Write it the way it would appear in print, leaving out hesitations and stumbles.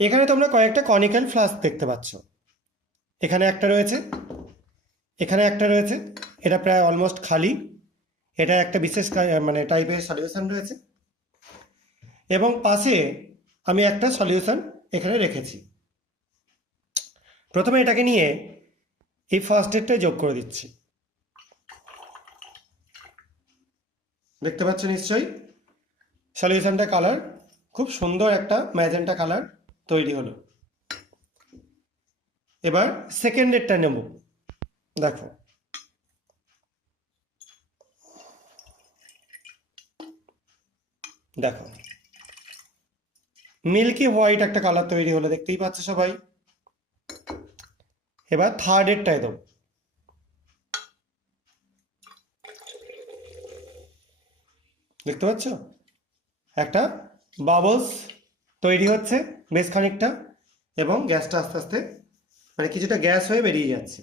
এখানে তোমরা কয়েকটা কনিক্যাল ফ্লাস্ক দেখতে পাচ্ছ। এখানে একটা রয়েছে, এখানে একটা রয়েছে, এটা প্রায় অলমোস্ট খালি। এটা একটা বিশেষ মানে টাইপের সলিউশন রয়েছে, এবং পাশে আমি একটা সলিউশন এখানে রেখেছি। প্রথমে এটাকে নিয়ে এই ফার্স্ট এডটা যোগ করে দিচ্ছি। দেখতে পাচ্ছ নিশ্চয়ই সলিউশনটা কালার খুব সুন্দর একটা ম্যাজেন্টা কালার তৈরি হলো। এবার সেকেন্ড এডটা নেব। দেখো, দেখো মিল্কি হোয়াইট একটা কালার তৈরি হলো, দেখতেই পাচ্ছ সবাই। এবার থার্ড এডটায় দেবো। দেখতে পাচ্ছ একটা বাবলস তৈরি হচ্ছে বেশ খানিকটা, এবং গ্যাসটা আস্তে আস্তে মানে কিছুটা গ্যাস হয়ে বেরিয়ে যাচ্ছে।